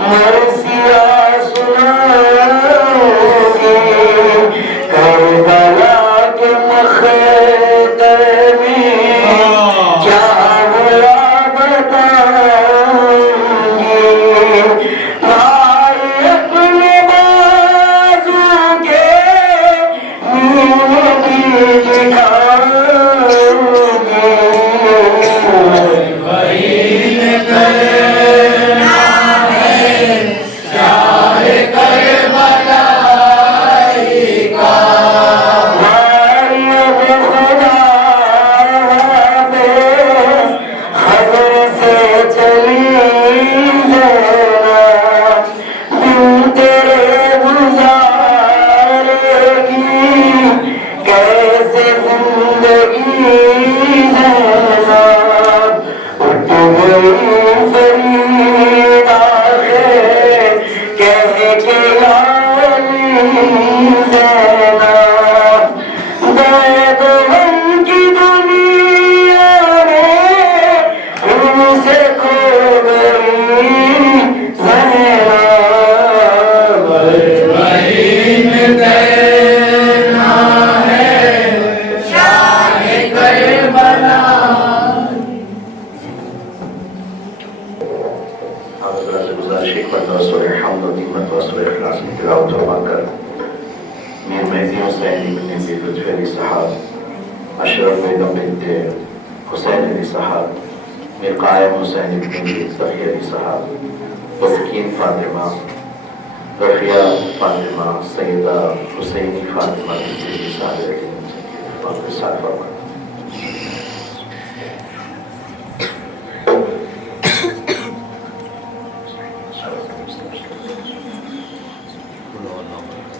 مرثیہ سنا سے گزارش ایک مرتبہ سورہ حمد و 3 مرتبہ سورہ اخلاص کی تلاوت فرما کر میر مہدی حسین ابن ابی لطفی علی صاحب، اشرف بیگم بنت حسین علی صاحب، میر قائم حسین ابن ابی صفی علی صاحب، وسکین فاطمہ، رفیہ فاطمہ، سیدہ حسینی فاطمہ کی ساتھ فرما۔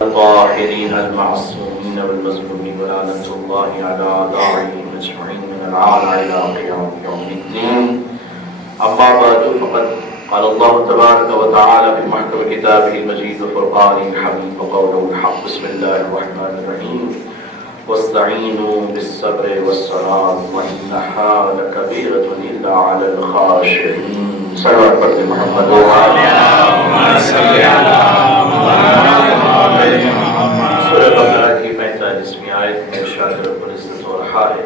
الطاهرين المعصومين والمظلومين ولعنة الله على أعدائهم أجمعين من الآن إلى قيام يوم الدين. أما بعد فقد قال الله تبارك وتعالى في محكم كتابه المجيد وفرقانه الحميد وقوله الحق. بسم الله الرحمن الرحيم. واستعينوا بالصبر والصلاة وإنها لكبيرة إلا على الخاشعين. صلوات پڑھتے محمد سورہ بقرہ کی 45ویں آیت میں ارشاد رب العزت ہو رہا ہے،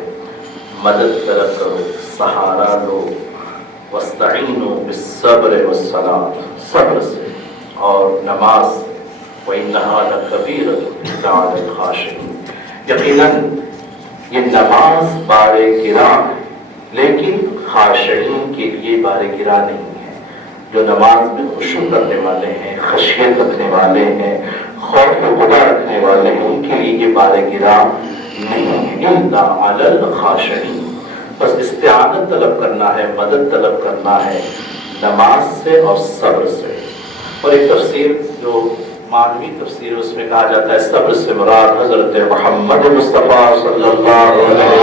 مدد طلب کرو، سہارا لو، واستعینوا بالصبر والصلاة، صبر سے اور نماز، وإنها لكبيرة إلا على الخاشعين، یقیناً یہ نماز بار گراں ہے لیکن خاشعین کے لیے بار گراں نہیں ہے۔ جو نماز میں خشوع کرنے والے ہیں، خشیت رکھنے والے ہیں، خوف خدا رکھنے والے ہیں، ان کے لیے یہ بار گراں نہیں ہے۔ الا علی الخاشعین، بس استعانت طلب کرنا ہے، مدد طلب کرنا ہے نماز سے اور صبر سے۔ اور ایک تفسیر جو معنوی تفسیر اس میں کہا جاتا ہے صبر سے مراد حضرت محمد مصطفیٰ صلی اللہ علیہ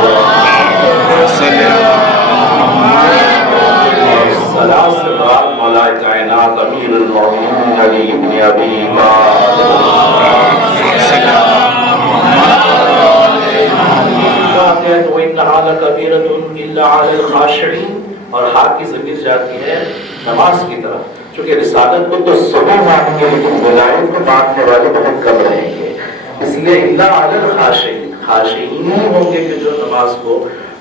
وسلم، صلاح سے مراد مولا کائنات امیر المومنین علی بن ابی طالب، وَإِنَّهَا لَكَبِيرَةٌ إِلَّا عَلَى الْخَاشِعِينَ، اور ہاتھ کی ضمیر جاتی ہے نماز کی طرف، چونکہ رسالت کو تو سبھی مانیں گے لیکن ولایت کو ماننے والے بہت کم رہیں گے، اس لیے الا علی الخاشعین، خاشعین ہی ہوں گے کہ جو نماز کو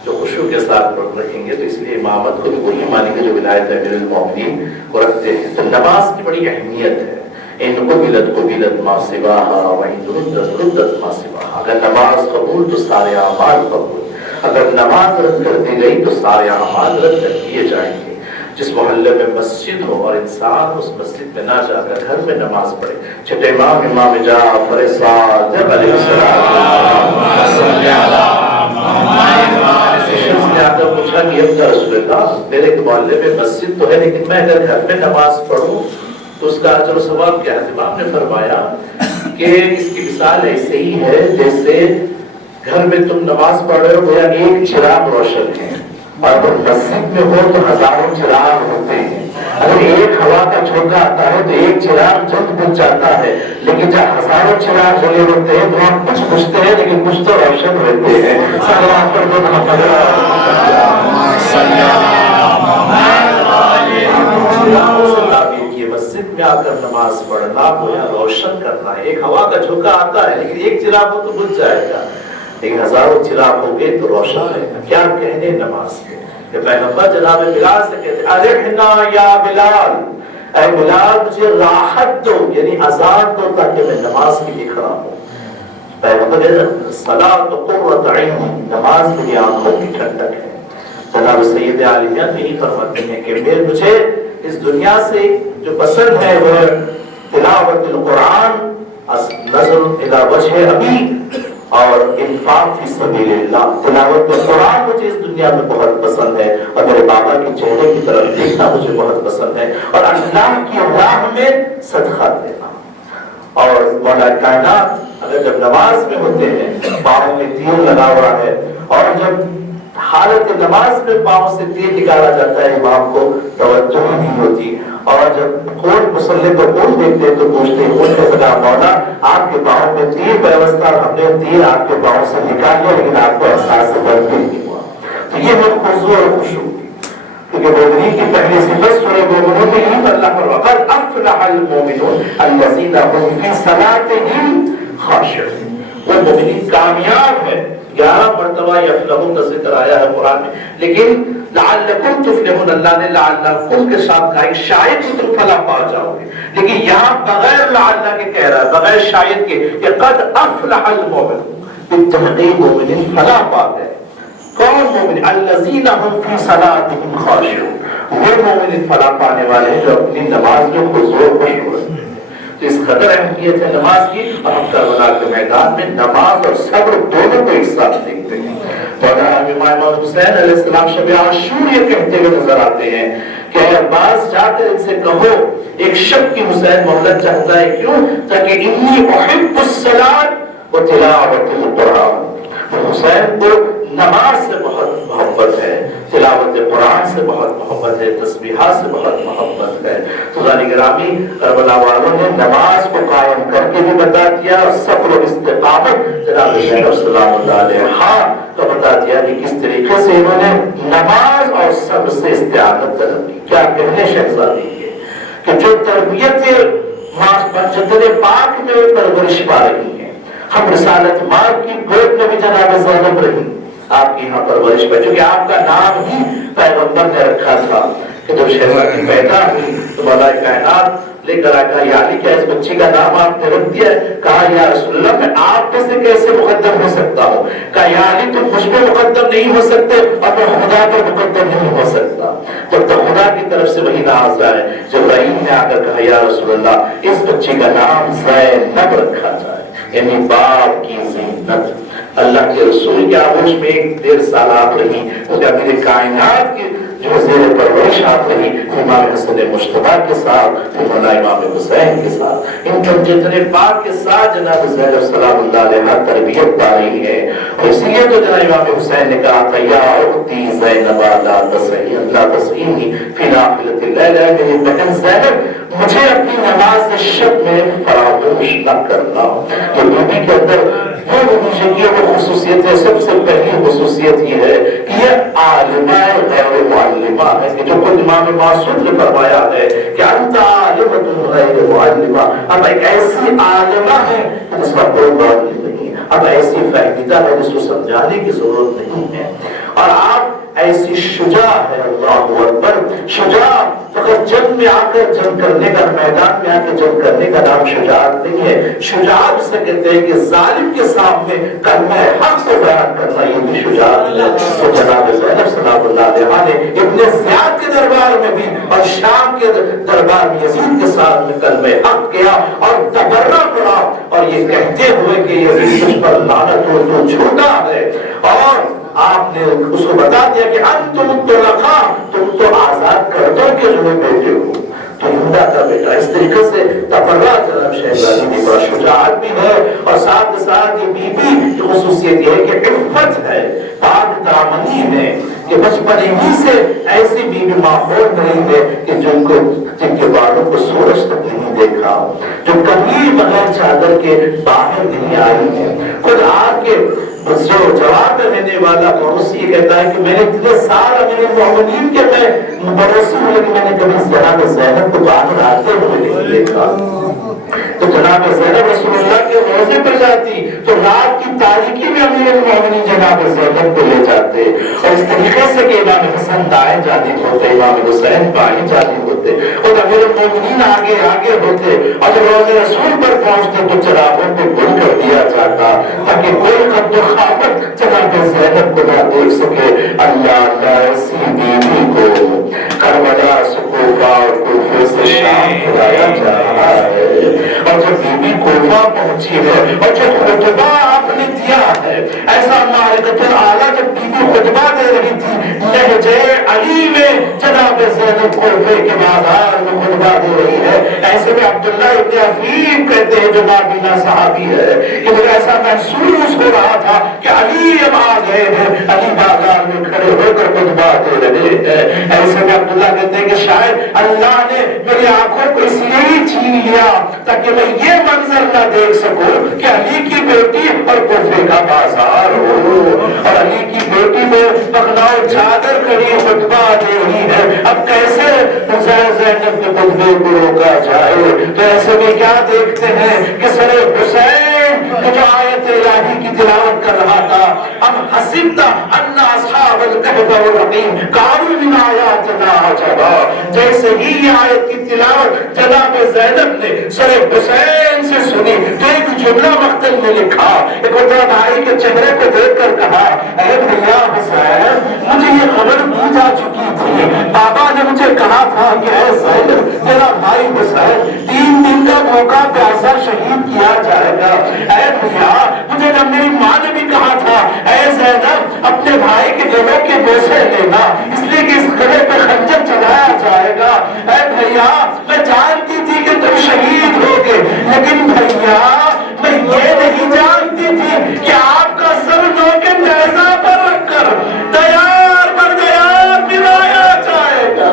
جو خشوع کے ساتھ پڑھ رکھیں گے، تو اس لیے امامت کو بھی وہی مانیں گے جو ولایت امیر المومنین کو رکھتے ہیں۔ تو نماز کی بڑی اہمیت ہے، ان قبلت ما سواہا وان ردت ما سواہا، اگر نماز قبول تو سارے اعمال قبول، اگر نماز رد کر دی گئی تو سارے اعمال رد کر دیے جائیں گے۔ جس محلے میں مسجد ہو اور انسان اس مسجد میں نہ جا کر گھر میں نماز پڑھے، چھٹے امام جعفر صادق علیہ السلام نے آ کر پوچھا کہ اب رسول اللہ میرے محلے میں مسجد تو ہے لیکن میں اگر گھر میں نماز پڑھوں تو اس کا اجر و ثواب کیا ہے؟ امام نے فرمایا کہ اس کی مثال ایسے ہی ہے جیسے گھر میں تم نماز پڑھ رہے ہو، گویا ایک چراغ روشن ہے، اور جب مسجد میں ہو تو ہزاروں چراغ ہوتے ہیں۔ اگر ایک ہوا کا جھونکا آتا ہے تو ایک چراغ جلد بجھ جاتا ہے، لیکن جب ہزاروں چراغ جلے ہوتے ہیں تو ہم کچھ بجھتے ہیں لیکن کچھ تو روشن ہوتے ہیں۔ صلوات پر دو محمد مسجد میں آ کر نماز پڑھنا گویا روشن کرنا ہے۔ ایک ہوا کا جھونکا آتا ہے لیکن ایک چراغ ہو تو بجھ جائے گا، لیکن ہزاروں چراغ ہو گئے تو روشن رہے گا۔ کیا کہنے نماز کے کہ پیغمبر جناب بلال سے کہتے ارحنا یا بلال، اے بلال مجھے راحت دو، یعنی اذان دو تاکہ میں نماز کے لیے کھڑا ہوں۔ پیغمبر کہتے الصلاۃ قرۃ عین، نماز میری آنکھوں کی ٹھنڈک ہے۔ جناب سید عالمیہ یہی فرماتے ہیں کہ مجھے اس دنیا سے جو پسند ہے وہ تلاوت القرآن، نظر الی وجہ ابی، اور انفاق فی سبیل اللہ۔ تلاوت قرآن مجھے اس دنیا میں بہت پسند ہے، اور میرے بابا کے چہرے کی طرف دیکھنا مجھے بہت پسند ہے، اور اللہ کی راہ میں صدقہ دینا۔ اور مولا کائنات اگر جب نماز میں ہوتے ہیں، پاؤں میں تیر لگا ہوا ہے، اور جب حالت نماز میں پاؤں سے تیر نکالا جاتا ہے، امام کو توجہ نہیں ہوتی، اور جب کون مسلح کو کون دیکھتے ہیں تو پوچھتے ہیں کون کہتا ہے مولا آپ کے پاؤں میں تیر ویوستھا، ہم نے تیر آپ کے پاؤں سے نکال لیا لیکن آپ کو احساس درد نہیں ہوا۔ تو یہ ہے خضوع اور خشوع، کیونکہ مومنین کی پہلی صفت سورہ مومنون میں یہ اللہ فرماتا ہے قد افلح المؤمنون الذین هم فی صلاتهم خاشعون، وہ مومنین کامیاب ہے 11 مرتبہ یفلحون کا ذکر آیا ہے قرآن میں، لیکن لعلکم تفلحون اللہ نے لعلکم کے ساتھ کہا شاید تم فلاح پا جاؤ گے، لیکن یہاں بغیر لعل کے کہہ رہا ہے، بغیر شاید کے کہ قد افلح المؤمنون، بالتحقیق مومنین فلاح پا گئے۔ کون مومن؟ الذین هم فی صلاتهم خاشعون، وہ مومن فلاح پانے والے ہیں جو اپنی نماز میں خضوع و خشوع ہے۔ تو اس قدر اہمیت ہے نماز کی، اور ہم کربلا کے میدان میں نماز اور صبر دونوں کو ایک ساتھ دیکھتے ہیں۔ اور امام حسین علیہ السلام شب عاشور یہ کہتے ہوئے نظر آتے ہیں کہ اے عباس جا کر ان سے کہو ایک شب کی حسین مہلت چاہتا ہے، کیوں؟ تاکہ انی احب الصلاۃ و تلاوت القرآن، حسین کو نماز سے بہت محبت ہے، تلاوت قرآن سے بہت محبت ہے، تسبیحات سے بہت محبت ہے۔ تو ذرا گرامی کربلا والوں نے نماز کو قائم کر کے بھی بتا دیا، اور صبر و استقامت جناب زینب سلام اللہ علیہا کا بتا دیا کہ کس طریقے سے انہوں نے نماز اور صبر سے استعانت کرنی۔ کیا کہنے شہزادی کے کہ جو تربیت مسجد پاک میں پرورش پا رہی ہیں، ہم رسالت مار کی گود میں بھی جناب زینب رہی آپ کی یہاں پرورش پہ، چونکہ آپ کا نام ہی پیغمبر نے رکھا تھا کہ جب شہزادی پیدا ہوئی تو مولا کائنات لے کر آیا یا علی، کیا اس بچی کا نام آپ نے رکھ دیا ہے؟ کہا یا رسول اللہ میں آپ میں سے کیسے مقدم ہو سکتا ہوں؟ کہا یا علی تم مجھ پہ مقدم نہیں ہو سکتے اور میں خدا پر مقدم نہیں ہو سکتا، جب تک خدا کی طرف سے وہی نازل آئے۔ جبرائیل نے آ کر کہا یا رسول اللہ اس بچی کا نام زینب رکھا جائے، یعنی باپ کی زینت۔ اللہ کے رسول کے آغوش میں ایک 1.5 سال آپ رہی، اس کا میرے کائنات کی جو زیر پرورش آپ رہی امام حسن مجتبیٰ کے ساتھ، مولا امام حسین کے ساتھ، ان کے جتنے پاک کے ساتھ جناب زینب سلام اللہ علیہ تربیت پا رہی ہے۔ اور اس لیے تو جناب امام حسین نے کہا تھا یا اختی زینب لا تسعینی فی نافلۃ اللیل، میری بہن زینب مجھے اپنی نماز شب میں فراموش نہ کرنا۔ تو بیوی کے اندر وہ خصوصیت ہے، سب سے پہلی خصوصیت یہ ہے کہ یہ عالمہ غیر معلمہ ہے، کہ جو خود امام معصوم نے فرمایا ہے کہ انت عالمۃ غیر معلمہ، اب ایک ایسی عالمہ ہے جس کا کوئی معلم نہیں، اب ایسی فہمیدہ ہے جس کو سمجھانے کی ضرورت نہیں ہے، اور آپ ایسی شجاع ہے، اللہ اکبر، شجاع فقط جنگ میں آ کر جنگ کرنے کا، میدان میں آ کے جنگ کرنے کا نام شجاعت نہیں ہے، شجاعت اسے کہتے ہیں کہ ظالم کے سامنے کلمہ حق سے بیان کرنا، یہ بھی شجاعت ہے۔ تو جناب زینب سلام اللہ علیہا نے ابن زیاد کے دربار میں بھی اور شام کے دربار میں یزید کے ساتھ میں کلمہ حق کیا اور تبرہ پڑا، اور یہ کہتے ہوئے کہ یزید تجھ پر لعنت ہو، تو جھوٹا ہے، اور آپ نے اس کو بتا دیا کہ انتم طلقاء، تم تو آزاد کردوں کے جو بیٹے ہو، تو ہندا کا بیٹا۔ اس طریقے سے تبرہ جناب شہزادی نے بڑا شجاعت بھی ہے، اور ساتھ ساتھ یہ بی بی کی خصوصیت یہ ہے کہ عفت ہے، پاک دامنی ہے، کہ بچپن ہی سے ایسی بی بی ماحول نہیں ہے کہ جن کے بالوں کو سورج تک نہیں دیکھا، جو کبھی بغیر چادر کے باہر نہیں آئی ہے، خود آپ کے جو جواب میں رہنے والا پڑوسی یہ کہتا ہے کہ میں نے اتنے سال میرے مومنین کے میں پڑوسی ہوں، لیکن میں نے کبھی جناب زینب کو باہر آتے ہوئے نہیں دیکھا۔ تو جناب زینب رسول اللہ کے روزے پر جاتی تو رات کی تاریکی میں امیر المومنین جناب زینب کو لے جاتے، اور اس طریقے سے کہ امام حسن دائیں جانب ہوتے، امام حسین بائیں جانب ہوتے، اور امیر المومنین آگے آگے ہوتے، اور جب روزے رسول پر پہنچتے تو چراغوں کو گل کر دیا جاتا تاکہ کوئی قد و خامت جناب زینب کو نہ دیکھ سکے۔ اللہ ایسی بیوی کو کربلا سے کوفہ اور کوفے سے شام کھلایا جا رہا ہے، اور جب بی بی کوفہ پہنچی ہے اور جو خطبہ آپ نے دیا ہے، ایسا معرکۃ الاعلیٰ جب بی بی خطبہ دے رہی تھی لہجے علی میں، جناب زینب کوفے کے بازار میں خطبہ دے رہی ہے، ایسے میں عبداللہ ابن عفیف کہتے ہیں جو نابینا صحابی ہے کہ مجھے ایسا محسوس ہو رہا تھا کہ علی اب آ گئے ہیں، علی بازار میں کھڑے ہو کر خطبہ دے رہے ہیں۔ ایسے میں عبداللہ کہتے ہیں کہ شاید اللہ نے میری آنکھوں کو اس لیے چھین لیا تاکہ میں یہ منظر نہ دیکھ سکوں کہ علی کی بیٹی اور کوفے کا بازار ہو، اور علی کی بیٹی میں پخناؤ چادر کھڑی خطبہ دے رہی ہے، اب کیسے زینب کے خطبے کو روکا جائے؟ تو ایسے میں کیا دیکھتے ہیں کہ سر حسین جو آیت الہی کی تلاوت کر رہا تھا، ام حسبت ان اصحاب الکہف والرقیم کانوا من آیاتنا عجبا. جیسے ہی یہ آیت کی تلاوت جناب زینب نے سر حسین سے سنی تو ایک جملہ مقتل نے لکھا. ایک ہوتا بھائی کے چہرے کو دیکھ کر کہا اے بھیا حسین مجھے یہ خبر دی جا چکی تھی, بابا نے مجھے کہا تھا کہ اے زینب تیرا بھائی حسین 3 دن کا بھوکا پیاسا شہید کیا جائے گا. اے بھیا مجھے جب میری ماں نے بھی کہا تھا اے زینب اپنے بھائی کے گلے کے بوسے لینا اس لیے کہ اس گلے پہ خنجر چلایا جائے گا. اے بھیا میں جانتی تھی کہ تم شہید ہوگے, لیکن بھیا میں یہ نہیں جانتی تھی کہ آپ کا سر نوکے نیزہ پر رکھ کر تیار بر تیار پلایا جائے گا.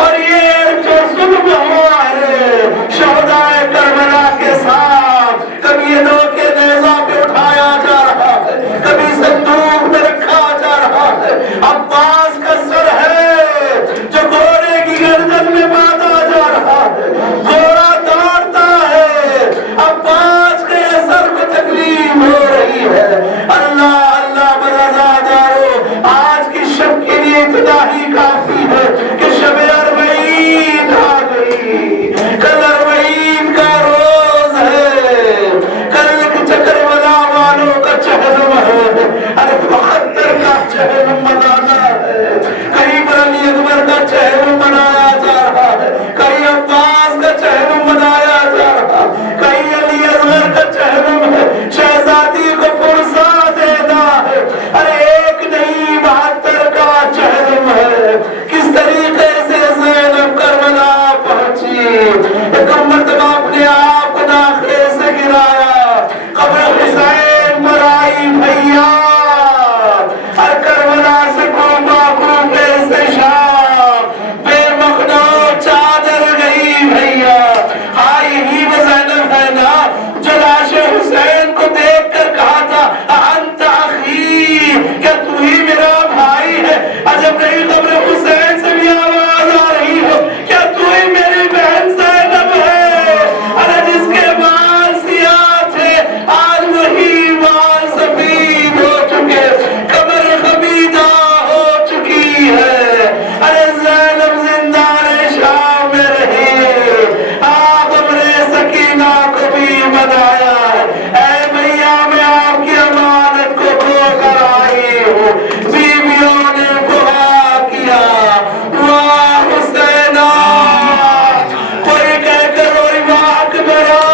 اور یہ جو ظلم ہوا ہے شہدائے کربلا کے ساتھ, کبھی یہ نوکے نیزہ پہ اٹھایا جا رہا ہے, کبھی صندوق میں رکھا جا رہا ہے. عباس کا سر ہے جو گھوڑے کی گردن میں باندھا جا رہا ہے, گھوڑا دوڑتا ہے, عباس کے سر کو تکلیف ہو رہی ہے. اللہ اللہ برضا دارو, آج کی شب کے لیے اتنا ہی کافی ہے کہ شب اربعین آ گئی. کل اربعین کا روز ہے, کل چکربلا والوں کا چہلم ہے. ارے 72 کا چہلم منانا ہے, کہیں پر علی اکبر کا چہلم منایا جا رہا ہے, کہیں عباس کا چہلم منایا جا رہا ہے, کہیں علی اصغر کا چہلم ہے, شہزادی کو فرصت دینا ہے. ارے ایک نہیں 72 کا چہلم ہے. کس طریقے سے زینب کربلا پہنچی, ایک مرتبہ اپنے آپ کو ناخے سے گرایا, قبر حسین پر آئی بھیا, ہر کربلا سے کوفہ, کوفے سے شام, بے مخدوم چادر گئی بھیا. ہاں یہی وہ زینب ہے نا جو لاش حسین کو دیکھ کر کہا تھا انت اخی, کیا تو ہی میرا بھائی ہے؟ عجب نہیں قبر حسین سے بھی آواز آ رہی ہے کیا تو ہی میری بہن زینب ہے؟ ارے جس کے بال سیاہ تھے آج وہی بال سفید ہو چکے, کمر خمیدہ ہو چکی ہے. ارے زینب زندان شام میں رہی, قبر سکینہ کو بھی بنایا ہے. اے بھیا میں آپ کی امانت کو کھو کر آئی ہوں, بیویوں نے دعا کیا واہ حسینہ, کوئی کہہ کر روئی واہ اکبرہ,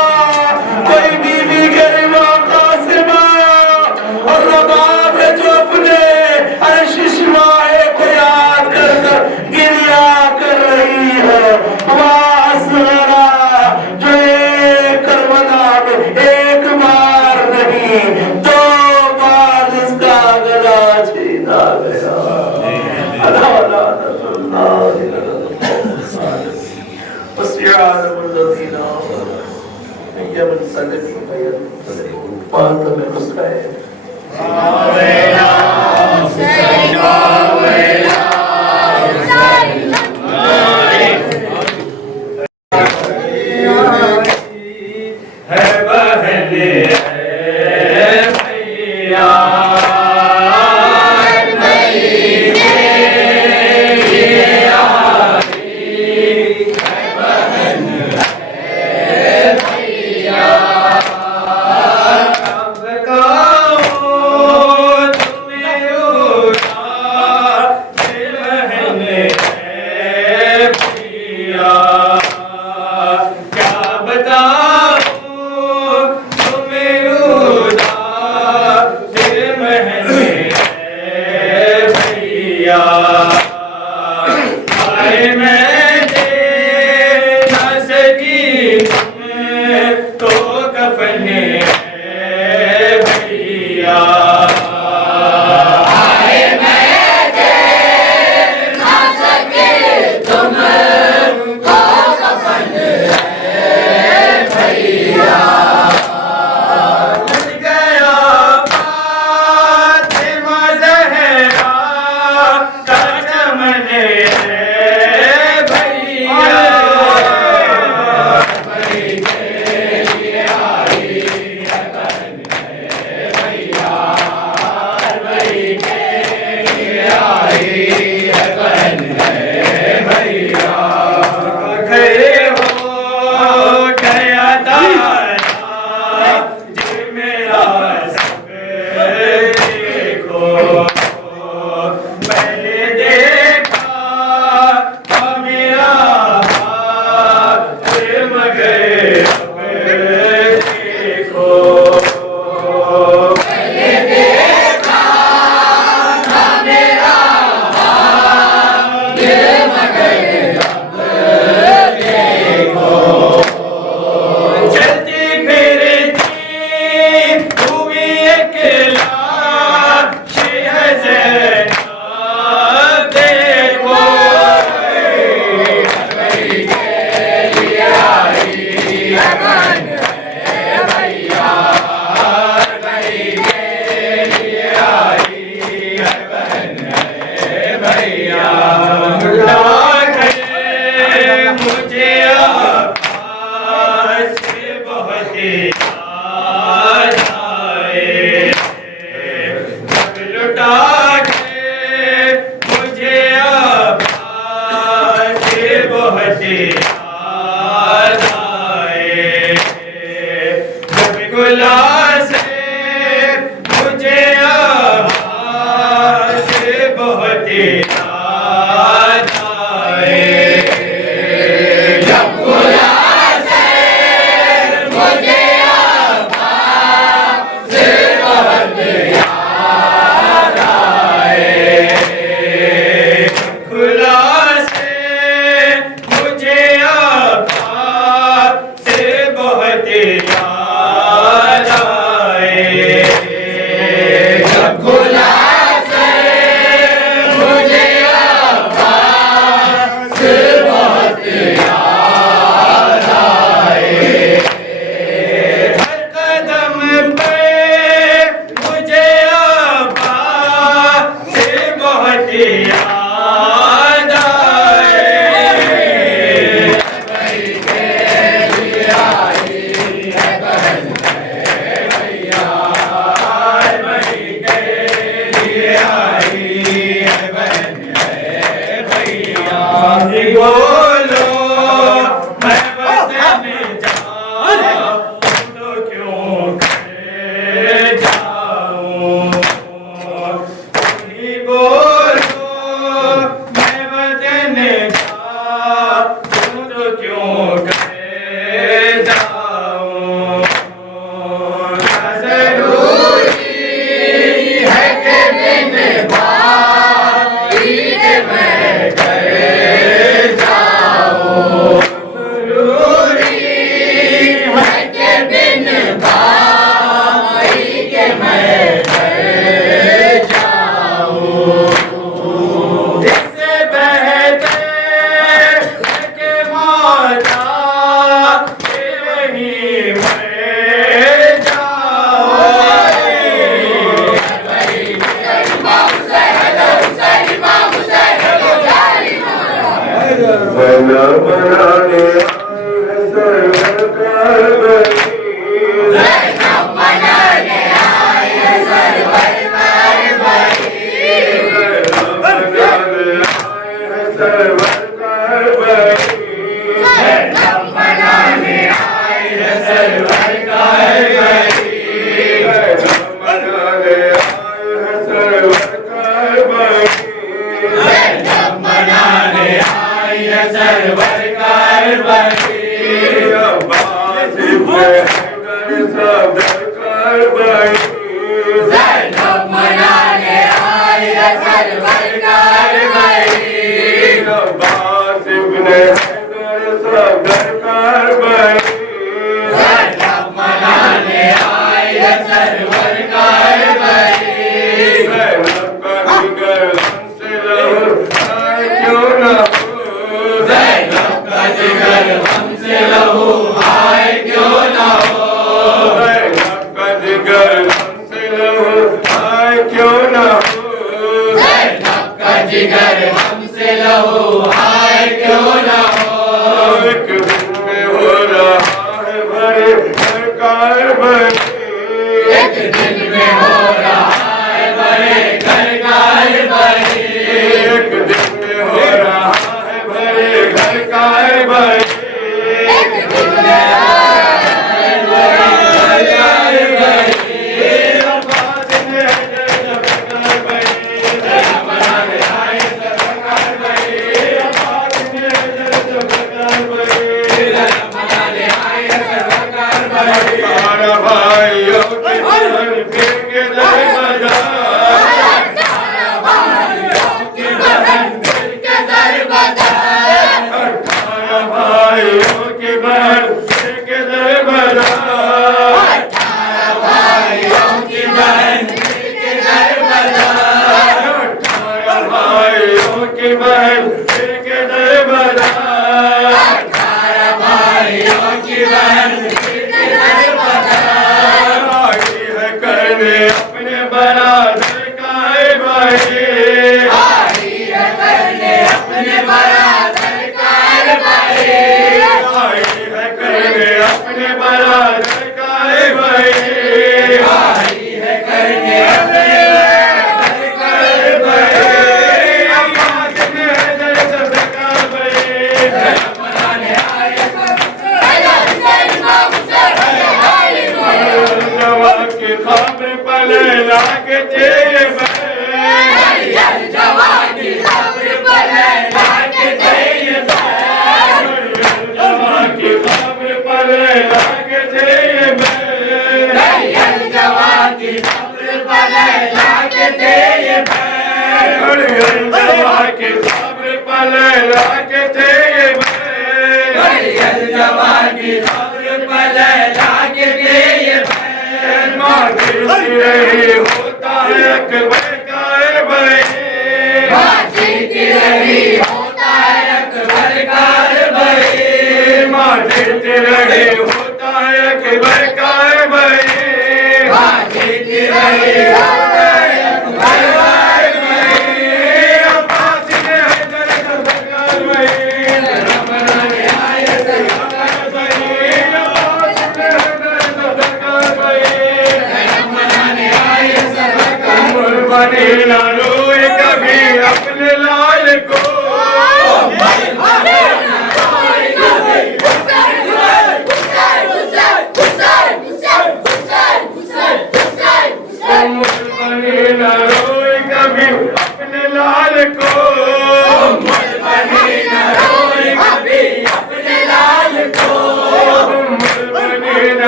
کوئی بیوی کے واہ قاسمہ, اور رباب ہے جو اپنے ارے ششمائے کو یاد کر کر گریا کر رہی ہے. واہ اصغرہ جو ایک کربلا میں ایک بار نہیں 2 بار اس کا گلا چھینا گیا. وسيعلم الذين آمنوا ينقلبوا فاطمة الحسين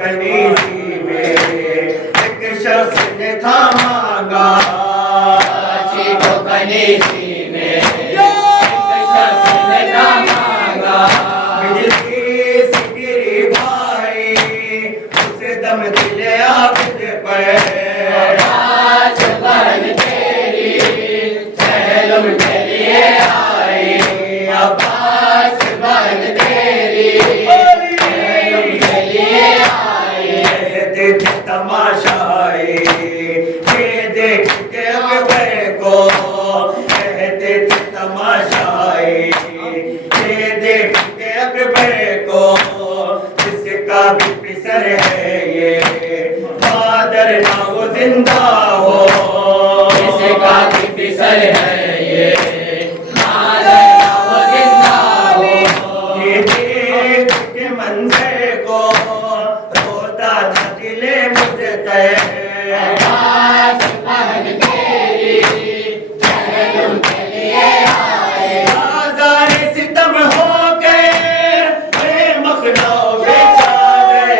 کنیزی میں ایک شخص نے تھا مانگا کراچی کو کنیزی میں ایک شخص نے تھا مانگا بجلی سے گری بھائی اسے دم دلے عابد پر آواز بن تیری چہلم کے لیے آئی آواز بن تیری چہلم کے لیے آئی کہتے تھے تماشائی یہ دیکھ کے اکبر کو کہتے تھے تماشائی یہ دیکھ کے اکبر کو جس کا بھی پسر ہے یہ مادر نہ وہ زندہ ہو جس کا بھی پسر ہے یہ مادر نہ وہ زندہ ہو یہ دیکھ کے منظر کو روتا تھا دل مجھتے آواز بن تیری چہلم کے لیے آئے آزار ستم ہو گئے بے مخلو بیچارے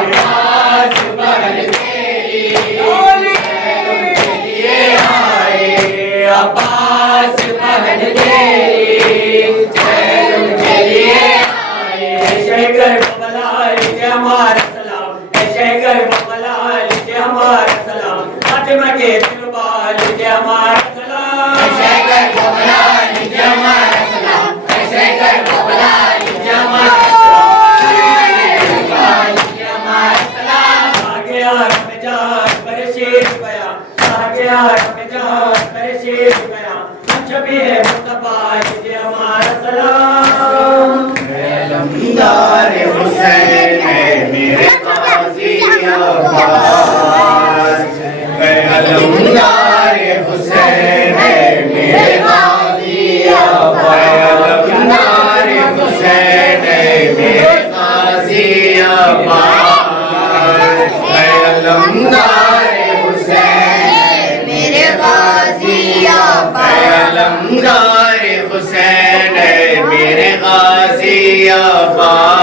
آواز بن تیری چہلم کے لیے آئے آواز بن تیری چہلم کے لیے آئے شیخر بملا لیجیے ہمارا سلام شیخر بملا لیجیے ہمارا سلام فاطمہ کے طلبا لیجیے ہمارا سلام شیخر بملا لیجیے ہمارا سلام شیخر بملا لیجیے ہمارا سلام لیجیے ہمارا سلام آگے رم جان پر شیر گیا آگے رم جان پر شیر گیا شبیہ مصطفیٰ لیجیے ہمارا سلام علمدار حسین ہے میرے قاضی عباس علمدار حسین ہے میرے قاضی عباس علمدار حسین ہے میرے قاضی عباس علمدار حسین میرے قاضی عباس علمدار حسین ہے میرے غازی عباس